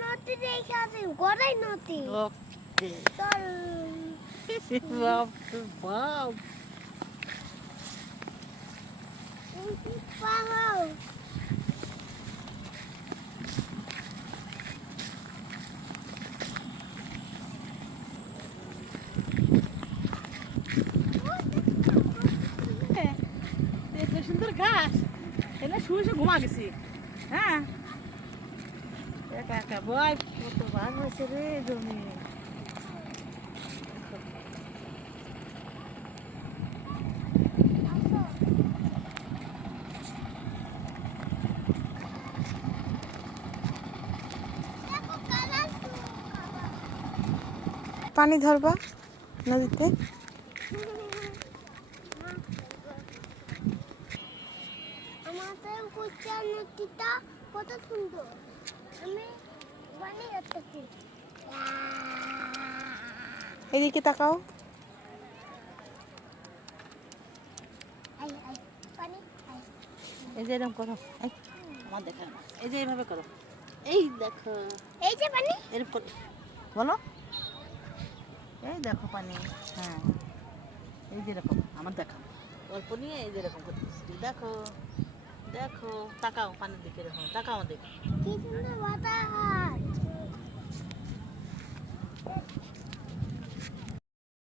নদী দেখে আছে গড়াই নদী ওকে চল বাপ রে বাপ পাহাড় এত সুন্দর ঘাস এনে শুয়ে শুয়ে ঘুমা গেছি হ্যাঁ একা একা বয় কত ভাগ হয়েছে রে জমি পানি ধরবা নদীতে আমাদের কুচার নদীটা কত সুন্দর আমি বানিয়ে যাচ্ছি এদিকে তাকাও আই আই পানি আই এই যে এরকম করো এই, আমার দেখা না এই যে এইভাবে করো এই দেখো এই যে পানি এরকম করো বলো এই দেখো পানি হ্যাঁ এই যে এরকম আমার দেখা অল্প নিয়ে এই যে এরকম করতেছি দেখো দেখো তাকাও পানির দিকে এরকম তাকাও আমার দিকে কি সুন্দর বাতাস